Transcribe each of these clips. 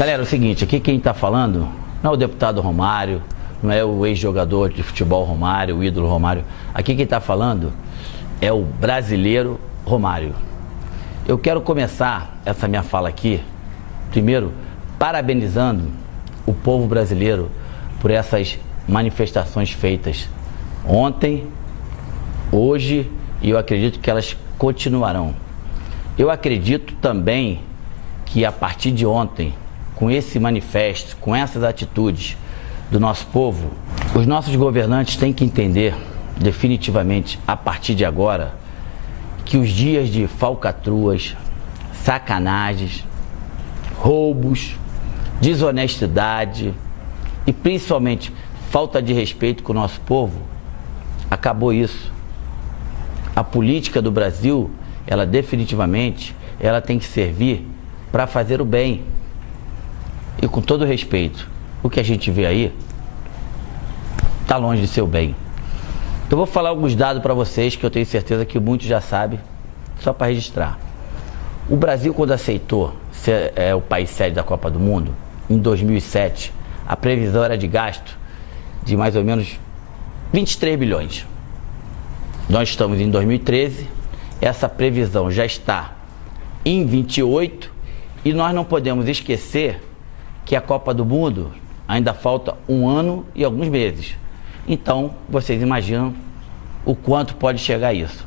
Galera, é o seguinte, aqui quem está falando não é o deputado Romário, não é o ex-jogador de futebol Romário, o ídolo Romário. Aqui quem está falando é o brasileiro Romário. Eu quero começar essa minha fala aqui, primeiro, parabenizando o povo brasileiro por essas manifestações feitas ontem, hoje, e eu acredito que elas continuarão. Eu acredito também que a partir de ontem, com esse manifesto, com essas atitudes do nosso povo, os nossos governantes têm que entender definitivamente, a partir de agora, que os dias de falcatruas, sacanagens, roubos, desonestidade e principalmente falta de respeito com o nosso povo, acabou isso. A política do Brasil, ela definitivamente, ela tem que servir para fazer o bem. E com todo respeito, o que a gente vê aí está longe de ser o bem. Eu vou falar alguns dados para vocês que eu tenho certeza que muitos já sabem, só para registrar. O Brasil, quando aceitou ser o país sede da Copa do Mundo, em 2007, a previsão era de gasto de mais ou menos 23 bilhões. Nós estamos em 2013, essa previsão já está em 28 e nós não podemos esquecer que a Copa do Mundo ainda falta um ano e alguns meses. Então, vocês imaginam o quanto pode chegar a isso.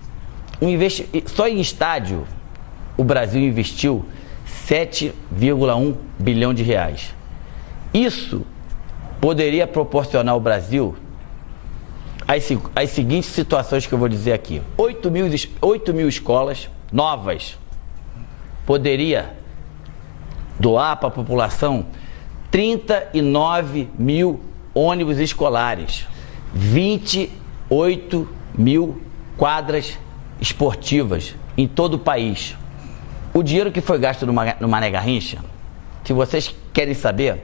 Só em estádio, o Brasil investiu 7,1 bilhão de reais. Isso poderia proporcionar ao Brasil as seguintes situações que eu vou dizer aqui. 8 mil escolas novas. Poderia doar para a população 39 mil ônibus escolares, 28 mil quadras esportivas em todo o país. O dinheiro que foi gasto no Mané Garrincha, se vocês querem saber,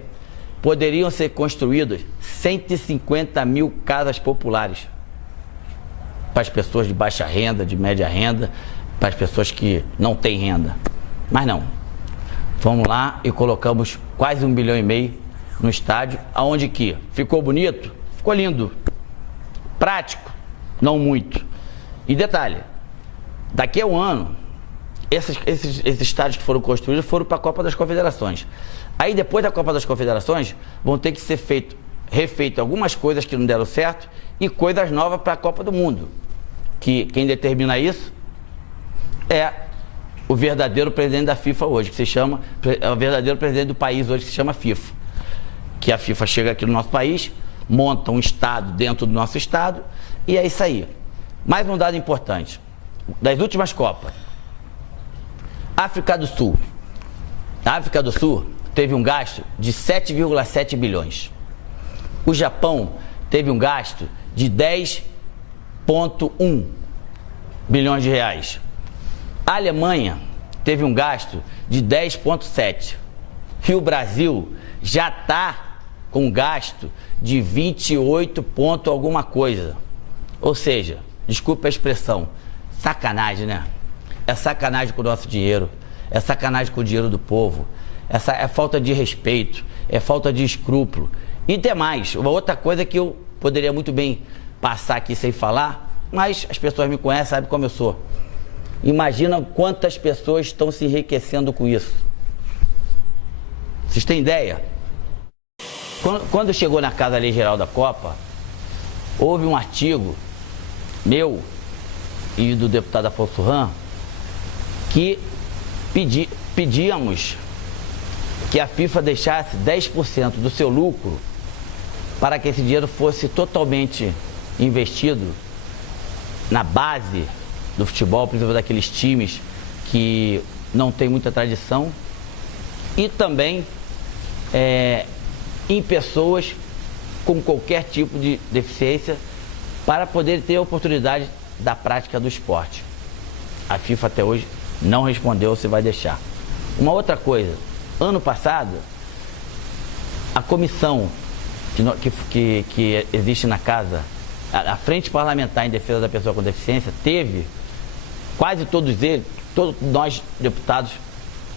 poderiam ser construídas 150 mil casas populares para as pessoas de baixa renda, de média renda, para as pessoas que não têm renda. Mas não. Vamos lá e colocamos quase 1,5 bilhão no estádio, aonde que ficou bonito, ficou lindo, prático, não muito. E detalhe, daqui a um ano, esses estádios que foram construídos foram para a Copa das Confederações. Aí depois da Copa das Confederações, vão ter que ser refeito algumas coisas que não deram certo e coisas novas para a Copa do Mundo. Que quem determina isso é o verdadeiro presidente da FIFA hoje, que se chama, é o verdadeiro presidente do país hoje, que se chama FIFA. Que a FIFA chega aqui no nosso país, monta um estado dentro do nosso estado e é isso aí. Mais um dado importante, das últimas Copas, África do Sul. A África do Sul teve um gasto de 7,7 bilhões. O Japão teve um gasto de 10,1 bilhões de reais. A Alemanha teve um gasto de 10,7. E o Brasil já está com um gasto de 28 ponto alguma coisa. Ou seja, desculpa a expressão, sacanagem, né? É sacanagem com o nosso dinheiro, é sacanagem com o dinheiro do povo, é falta de respeito, é falta de escrúpulo. E tem mais, uma outra coisa que eu poderia muito bem passar aqui sem falar, mas as pessoas me conhecem, sabem como eu sou. Imagina quantas pessoas estão se enriquecendo com isso. Vocês têm ideia? Quando chegou na Casa Lei Geral da Copa, houve um artigo meu e do deputado Afonso Ram que pedíamos que a FIFA deixasse 10% do seu lucro para que esse dinheiro fosse totalmente investido na base do futebol, principalmente daqueles times que não tem muita tradição, e também em pessoas com qualquer tipo de deficiência para poder ter a oportunidade da prática do esporte. A FIFA até hoje não respondeu se vai deixar. Uma outra coisa, ano passado, a comissão que existe na casa, a Frente Parlamentar em Defesa da Pessoa com Deficiência, teve quase todos nós deputados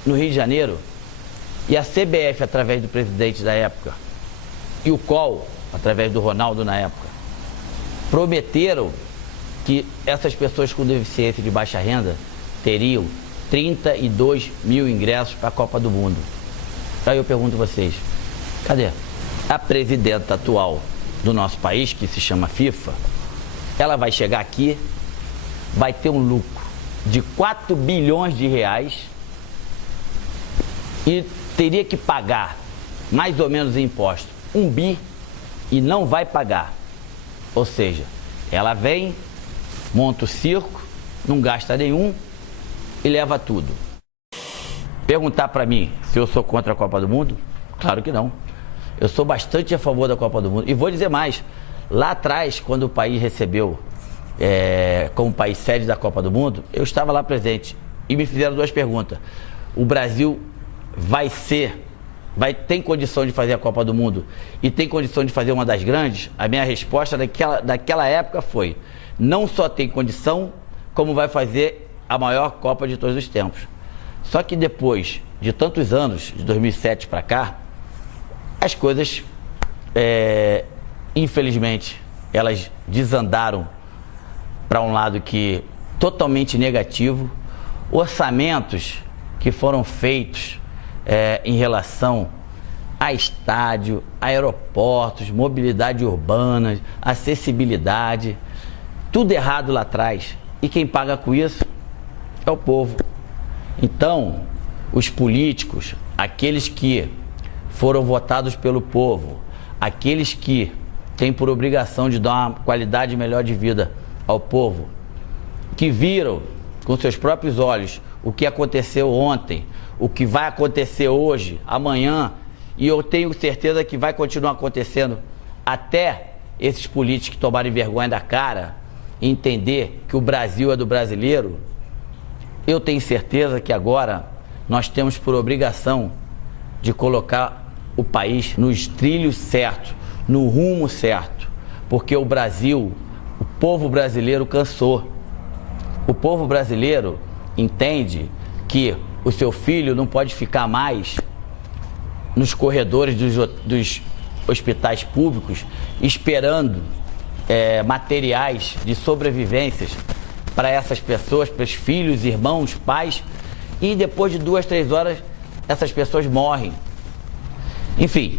no Rio de Janeiro, E a CBF, através do presidente da época, e o COL, através do Ronaldo na época, prometeram que essas pessoas com deficiência de baixa renda teriam 32 mil ingressos para a Copa do Mundo. Aí eu pergunto a vocês, cadê? A presidenta atual do nosso país, que se chama FIFA, ela vai chegar aqui, vai ter um lucro de 4 bilhões de reais e teria que pagar mais ou menos em imposto 1 bi e não vai pagar. Ou seja, ela vem, monta o circo, não gasta nenhum e leva tudo. Perguntar para mim se eu sou contra a Copa do Mundo? Claro que não. Eu sou bastante a favor da Copa do Mundo. E vou dizer mais, lá atrás, quando o país recebeu como país sede da Copa do Mundo, eu estava lá presente e me fizeram 2 perguntas. O Brasil tem condição de fazer a Copa do Mundo e tem condição de fazer uma das grandes? A minha resposta daquela época foi: não só tem condição, como vai fazer a maior Copa de todos os tempos. Só que depois de tantos anos, de 2007 para cá, as coisas, infelizmente, elas desandaram para um lado que totalmente negativo. Orçamentos que foram feitos em relação a estádio, aeroportos, mobilidade urbana, acessibilidade, tudo errado lá atrás. E quem paga com isso é o povo. Então, os políticos, aqueles que foram votados pelo povo, aqueles que têm por obrigação de dar uma qualidade melhor de vida ao povo, que viram com seus próprios olhos o que aconteceu ontem, o que vai acontecer hoje, amanhã, e eu tenho certeza que vai continuar acontecendo até esses políticos tomarem vergonha da cara e entender que o Brasil é do brasileiro. Eu tenho certeza que agora nós temos por obrigação de colocar o país nos trilhos certos, no rumo certo, porque o Brasil, o povo brasileiro cansou. O povo brasileiro entende que o seu filho não pode ficar mais nos corredores dos hospitais públicos esperando materiais de sobrevivências para essas pessoas, para os filhos, irmãos, pais, e depois de 2, 3 horas essas pessoas morrem. Enfim,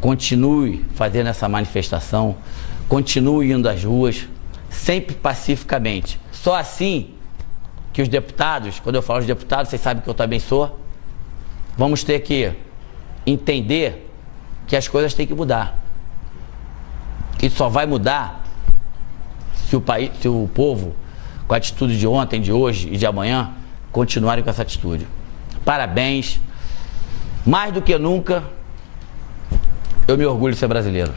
continue fazendo essa manifestação, continue indo às ruas, sempre pacificamente. Só assim que os deputados, quando eu falo de deputados, vocês sabem que eu também sou, vamos ter que entender que as coisas têm que mudar. E só vai mudar se o povo, com a atitude de ontem, de hoje e de amanhã, continuarem com essa atitude. Parabéns. Mais do que nunca, eu me orgulho de ser brasileiro.